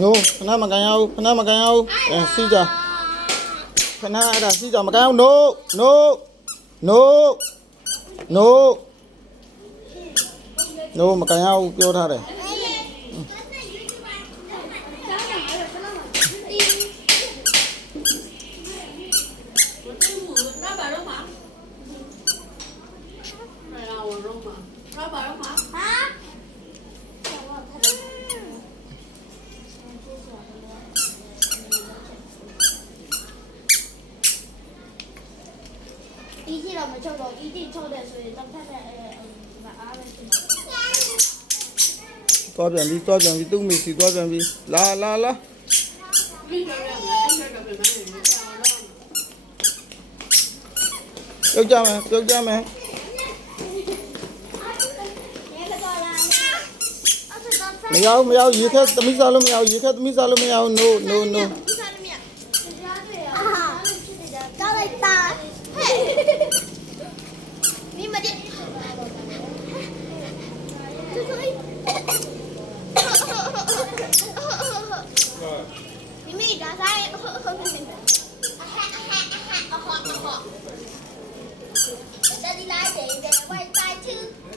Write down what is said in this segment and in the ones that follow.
no ခဏမကန်ရဘူးခဏမကန်ရဘူးစီးကြခဏအဲ့ဒါစီးကြမကန်အောင် no no no no no မကန်ရဘူးပြောထားတယ်一季了没抽到，一季抽的，所以让太太把阿文去拿。သွားပြန်ပြီသူ့မိစီသွားပြန်ပြီလာပြုတ်ကြမယ်မရဘူးရေခက်သမီးစားလို့မရဘူးရေခက်သမီးစားလို့မရဘူး no 招来打，你们的，你们打啥？阿弟来地的外在区，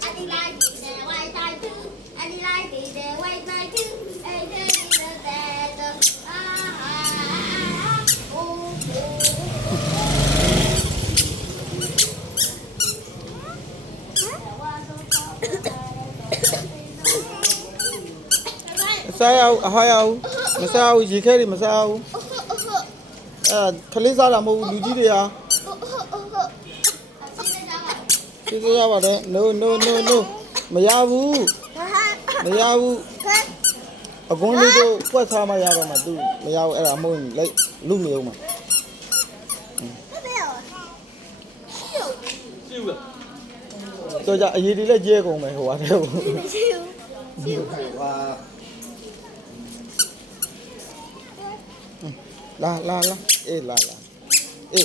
阿弟来地的外在区，阿弟来地的外在区，哎，这里的在的啊哦。စားရအောင်အဟာရအောင်မစားဘူးရေခဲတွေမစားဘူးခလေးစားတာမဟုတ်ဘူးလူကြီးတွေဟာစီးရပါတယ် no မရဘူးအကွန်းလေးတို့ပွက်စားမှရတော့မှသူမရဘူးအဲ့ဒါမဟုတ်လိုက်လူနေအောင်မှာတော့ကြအရေးဒီလက်ကျဲကုန်မယ်ဟိုဟာတဲ့ဟိုလာအေးလာအေး